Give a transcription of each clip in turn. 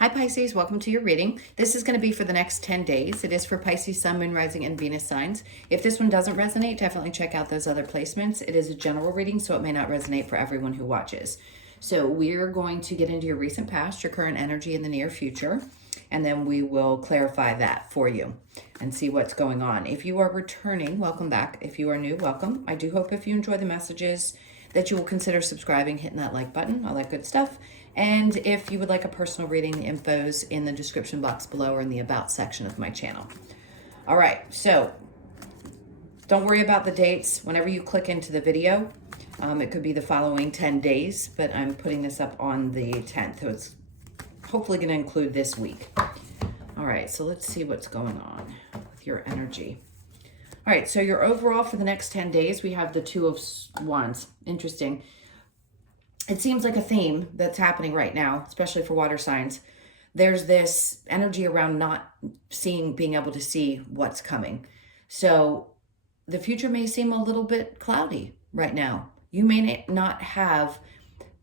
Hi Pisces, welcome to your reading. This is going to be for the next 10 days. It is for Pisces, Sun, Moon, Rising, and Venus signs. If this one doesn't resonate, definitely check out those other placements. It is a general reading, so it may not resonate for everyone who watches. So we're going to get into your recent past, your current energy, in the near future, and then we will clarify that for you and see what's going on. If you are returning, welcome back. If you are new, welcome. I do hope if you enjoy the messages that you will consider subscribing, hitting that like button, all that good stuff. And if you would like a personal reading, the info's in the description box below or in the about section of my channel. All right, so don't worry about the dates. Whenever you click into the video, it could be the following 10 days, but I'm putting this up on the 10th, so it's hopefully going to include this week. All right, so let's see what's going on with your energy. All right, so your overall for the next 10 days, we have the Two of Wands. Interesting. It seems like a theme that's happening right now, especially for water signs. There's this energy around not being able to see what's coming. So the future may seem a little bit cloudy right now. You may not have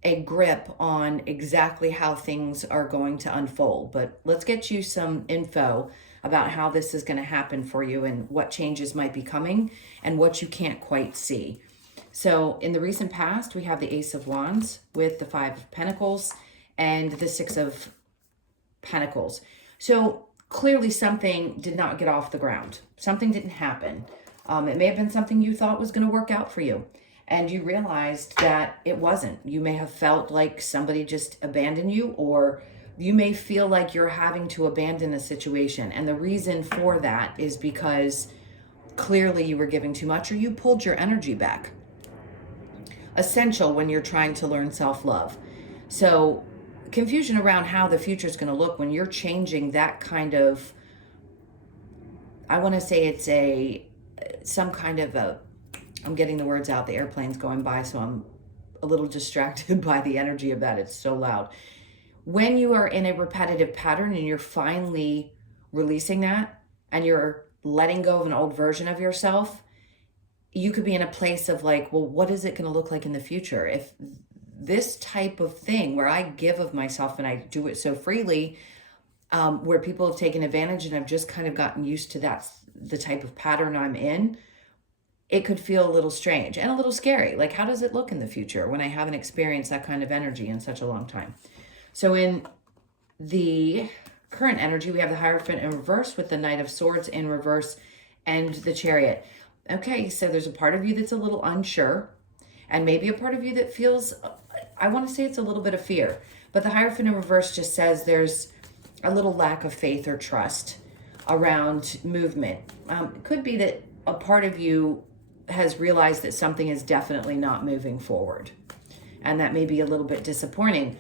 a grip on exactly how things are going to unfold, but let's get you some info about how this is going to happen for you and what changes might be coming and what you can't quite see. So in the recent past, we have the Ace of Wands with the Five of Pentacles and the Six of Pentacles. So clearly something did not get off the ground. Something didn't happen. It may have been something you thought was going to work out for you, and you realized that it wasn't. You may have felt like somebody just abandoned you, or you may feel like you're having to abandon a situation. And the reason for that is because clearly you were giving too much or you pulled your energy back. Essential when you're trying to learn self-love. So confusion around how the future is going to look when you're changing that kind of, I want to say it's some kind of I'm getting the words out, the airplane's going by, so I'm a little distracted by the energy of that. It's so loud. When you are in a repetitive pattern and you're finally releasing that and you're letting go of an old version of yourself, you could be in a place of like, well, what is it going to look like in the future? If this type of thing where I give of myself and I do it so freely, where people have taken advantage and I've just kind of gotten used to that's the type of pattern I'm in, it could feel a little strange and a little scary. Like, how does it look in the future when I haven't experienced that kind of energy in such a long time? So in the current energy, we have the Hierophant in reverse with the Knight of Swords in reverse and the Chariot. Okay, so there's a part of you that's a little unsure, and maybe a part of you that feels, I want to say it's a little bit of fear, but the Hierophant in reverse just says there's a little lack of faith or trust around movement. It could be that a part of you has realized that something is definitely not moving forward, and that may be a little bit disappointing.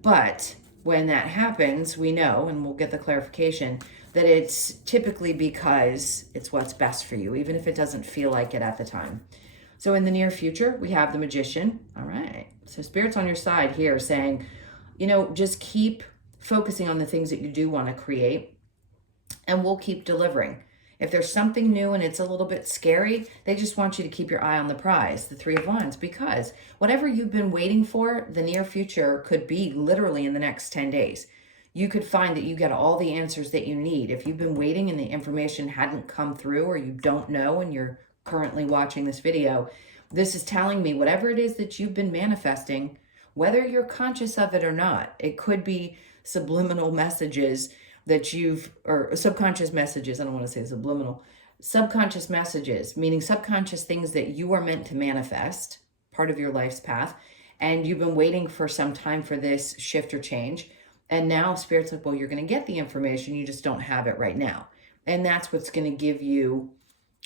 But when that happens, we know, and we'll get the clarification, that it's typically because it's what's best for you, even if it doesn't feel like it at the time. So in the near future, we have the Magician. All right. So Spirit's on your side here saying, just keep focusing on the things that you do want to create, and we'll keep delivering. If there's something new and it's a little bit scary, they just want you to keep your eye on the prize, the Three of Wands, because whatever you've been waiting for, the near future could be literally in the next 10 days. You could find that you get all the answers that you need. If you've been waiting and the information hadn't come through, or you don't know and you're currently watching this video, this is telling me whatever it is that you've been manifesting, whether you're conscious of it or not, it could be subliminal messages that or subconscious messages, I don't want to say subliminal, subconscious messages, meaning subconscious things that you are meant to manifest, part of your life's path, and you've been waiting for some time for this shift or change. And now Spirit's like, well, you're going to get the information, you just don't have it right now. And that's what's going to give you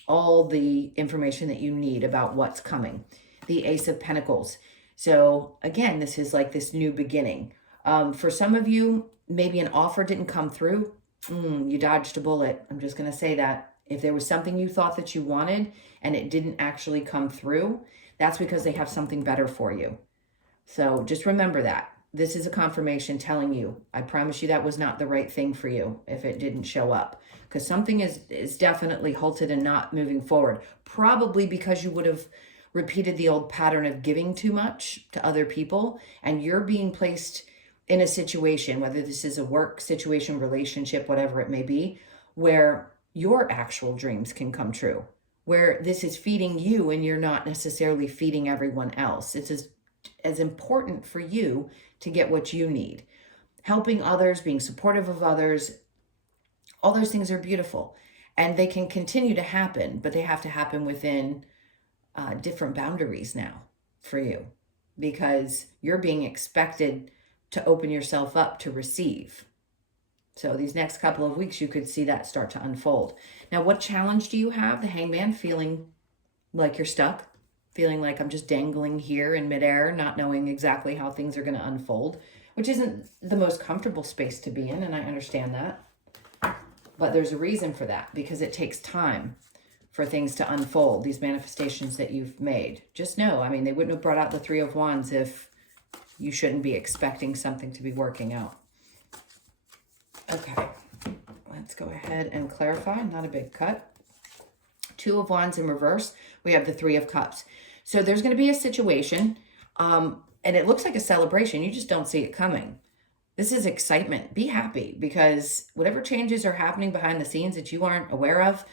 all the information that you need about what's coming. The Ace of Pentacles. So again, this is like this new beginning. For some of you, maybe an offer didn't come through. You dodged a bullet. I'm just going to say that. If there was something you thought that you wanted and it didn't actually come through, that's because they have something better for you. So just remember that. This is a confirmation telling you, I promise you that was not the right thing for you if it didn't show up. Because something is definitely halted and not moving forward. Probably because you would have repeated the old pattern of giving too much to other people, and you're being placed in a situation, whether this is a work situation, relationship, whatever it may be, where your actual dreams can come true, where this is feeding you and you're not necessarily feeding everyone else. It's as important for you to get what you need. Helping others, being supportive of others, all those things are beautiful, and they can continue to happen, but they have to happen within different boundaries now for you, because you're being expected to open yourself up to receive. So these next couple of weeks, you could see that start to unfold. Now, what challenge do you have? The Hangman, feeling like you're stuck, feeling like I'm just dangling here in midair, not knowing exactly how things are going to unfold, which isn't the most comfortable space to be in, and I understand that. But there's a reason for that, because it takes time for things to unfold, these manifestations that you've made. Just know, I mean, they wouldn't have brought out the Three of Wands if you shouldn't be expecting something to be working out. Okay, let's go ahead and clarify. Not a big cut. Two of Wands in reverse. We have the Three of Cups. So there's going to be a situation, and it looks like a celebration. You just don't see it coming. This is excitement. Be happy, because whatever changes are happening behind the scenes that you aren't aware of,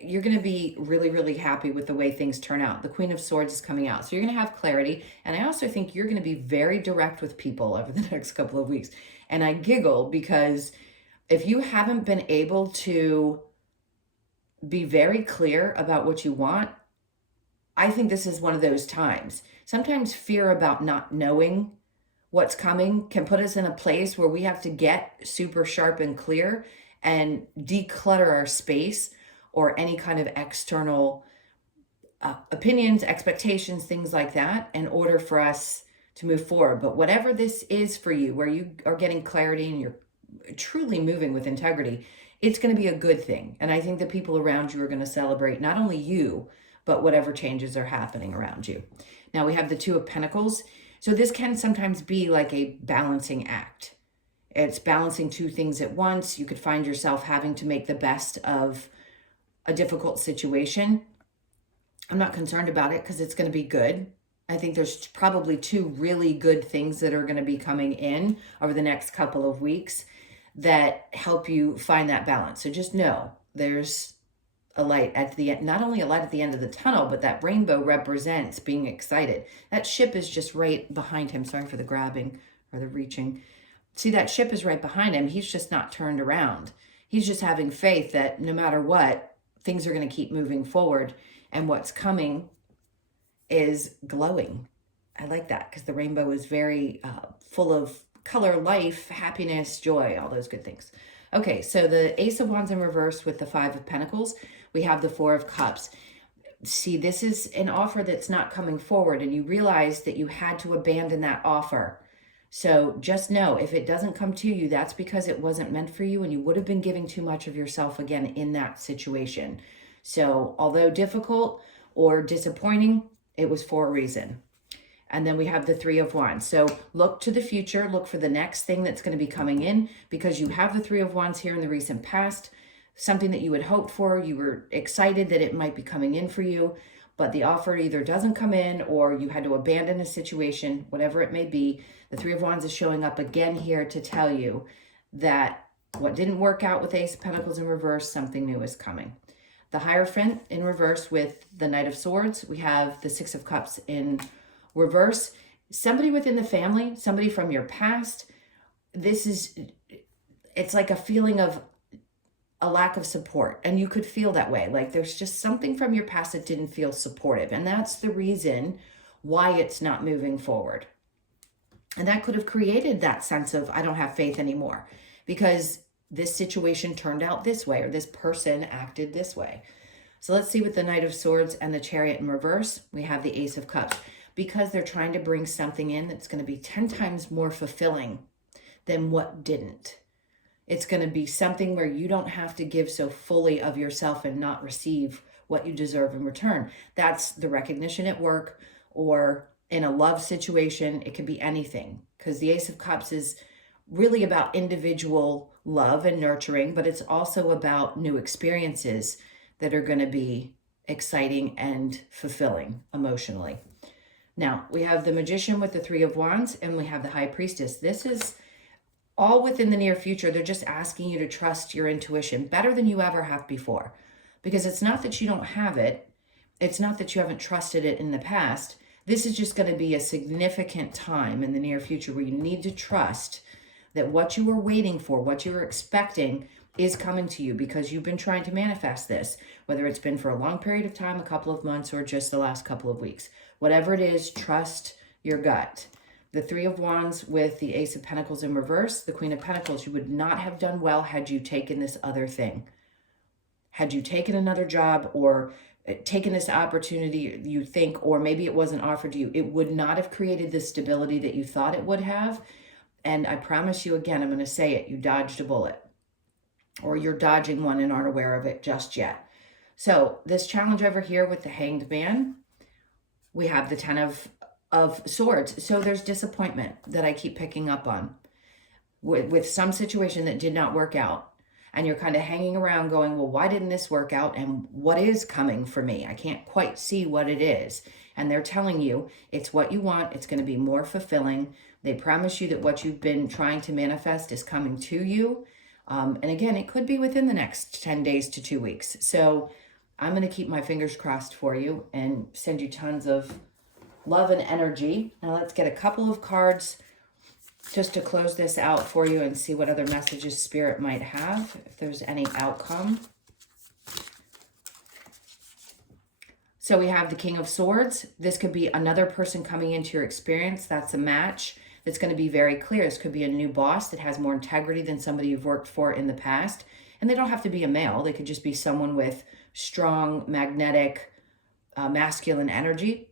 you're going to be really, really happy with the way things turn out. The Queen of Swords is coming out. So you're going to have clarity. And I also think you're going to be very direct with people over the next couple of weeks. And I giggle because if you haven't been able to be very clear about what you want, I think this is one of those times. Sometimes fear about not knowing what's coming can put us in a place where we have to get super sharp and clear and declutter our space or any kind of external opinions, expectations, things like that, in order for us to move forward. But whatever this is for you, where you are getting clarity and you're truly moving with integrity, it's going to be a good thing. And I think the people around you are going to celebrate not only you, but whatever changes are happening around you. Now we have the Two of Pentacles. So this can sometimes be like a balancing act. It's balancing two things at once. You could find yourself having to make the best of a difficult situation. I'm not concerned about it because it's going to be good. I think there's probably two really good things that are going to be coming in over the next couple of weeks that help you find that balance. So just know there's a light at the end, not only a light at the end of the tunnel, but that rainbow represents being excited. That ship is just right behind him. Sorry for the grabbing or the reaching. See, that ship is right behind him. He's just not turned around. He's just having faith that no matter what, things are going to keep moving forward, and what's coming is glowing. I like that because the rainbow is very full of color, life, happiness, joy, all those good things. Okay, so the Ace of Wands in reverse with the Five of Pentacles. We have the Four of Cups. See, this is an offer that's not coming forward, and you realize that you had to abandon that offer. So just know, if it doesn't come to you, that's because it wasn't meant for you, and you would have been giving too much of yourself again in that situation. So although difficult or disappointing, it was for a reason. And then we have the Three of Wands. So look to the future, look for the next thing that's going to be coming in, because you have the Three of Wands here in the recent past, something that you had hoped for. You were excited that it might be coming in for you, but the offer either doesn't come in or you had to abandon a situation, whatever it may be. The Three of Wands is showing up again here to tell you that what didn't work out with Ace of Pentacles in reverse, something new is coming. The Hierophant in reverse with the Knight of Swords. We have the Six of Cups in reverse. Somebody within the family, somebody from your past. It's like a feeling of a lack of support, and you could feel that way. Like there's just something from your past that didn't feel supportive, and that's the reason why it's not moving forward. And that could have created that sense of, I don't have faith anymore, because this situation turned out this way, or this person acted this way. So let's see with the Knight of Swords and the Chariot in reverse. We have the Ace of Cups, because they're trying to bring something in that's going to be 10 times more fulfilling than what didn't. It's going to be something where you don't have to give so fully of yourself and not receive what you deserve in return. That's the recognition at work or in a love situation. It could be anything, because the Ace of Cups is really about individual love and nurturing, but it's also about new experiences that are going to be exciting and fulfilling emotionally. Now, we have the Magician with the Three of Wands, and we have the High Priestess. This is all within the near future. They're just asking you to trust your intuition better than you ever have before. Because it's not that you don't have it. It's not that you haven't trusted it in the past. This is just going to be a significant time in the near future where you need to trust that what you were waiting for, what you were expecting, is coming to you, because you've been trying to manifest this, whether it's been for a long period of time, a couple of months, or just the last couple of weeks. Whatever it is, trust your gut. The Three of Wands with the Ace of Pentacles in reverse, the Queen of Pentacles. You would not have done well had you taken this other thing. Had you taken another job or taken this opportunity, you think, or maybe it wasn't offered to you, it would not have created the stability that you thought it would have. And I promise you again, I'm going to say it, you dodged a bullet. Or you're dodging one and aren't aware of it just yet. So this challenge over here with the Hanged Man, we have the Ten of Swords. So there's disappointment that I keep picking up on with some situation that did not work out. And you're kind of hanging around going, well, why didn't this work out? And what is coming for me? I can't quite see what it is. And they're telling you it's what you want. It's going to be more fulfilling. They promise you that what you've been trying to manifest is coming to you. And again, it could be within the next 10 days to 2 weeks. So I'm going to keep my fingers crossed for you and send you tons of love and energy. Now let's get a couple of cards just to close this out for you and see what other messages Spirit might have, if there's any outcome. So we have the King of Swords. This could be another person coming into your experience. That's a match. That's going to be very clear. This could be a new boss that has more integrity than somebody you've worked for in the past. And they don't have to be a male. They could just be someone with strong, magnetic, masculine energy.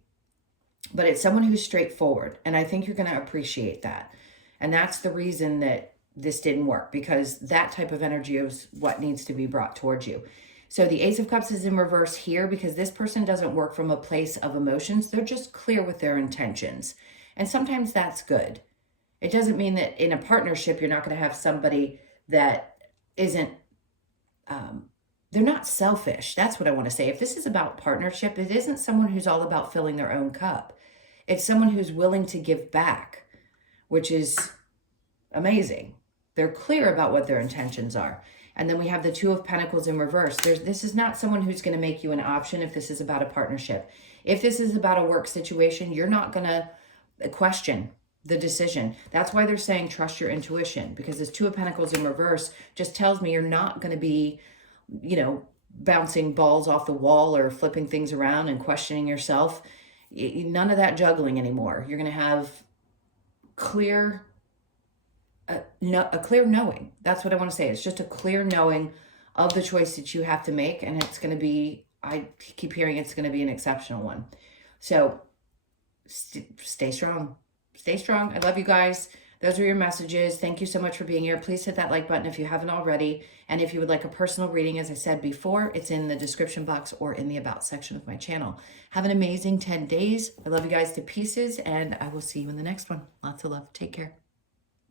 But it's someone who's straightforward. And I think you're going to appreciate that. And that's the reason that this didn't work, because that type of energy is what needs to be brought towards you. So the Ace of Cups is in reverse here because this person doesn't work from a place of emotions. They're just clear with their intentions. And sometimes that's good. It doesn't mean that in a partnership, you're not going to have somebody that isn't, they're not selfish. That's what I want to say. If this is about partnership, it isn't someone who's all about filling their own cup. It's someone who's willing to give back, which is amazing. They're clear about what their intentions are. And then we have the Two of Pentacles in reverse. This is not someone who's going to make you an option if this is about a partnership. If this is about a work situation, you're not going to question the decision. That's why they're saying trust your intuition, because this Two of Pentacles in reverse just tells me you're not going to be, bouncing balls off the wall or flipping things around and questioning yourself. None of that juggling anymore. You're going to have a clear knowing. That's what I want to say. It's just a clear knowing of the choice that you have to make. And it's going to be, I keep hearing it's going to be an exceptional one. So stay strong. Stay strong. I love you guys. Those are your messages. Thank you so much for being here. Please hit that like button if you haven't already. And if you would like a personal reading, as I said before, it's in the description box or in the About section of my channel. Have an amazing 10 days. I love you guys to pieces, and I will see you in the next one. Lots of love. Take care.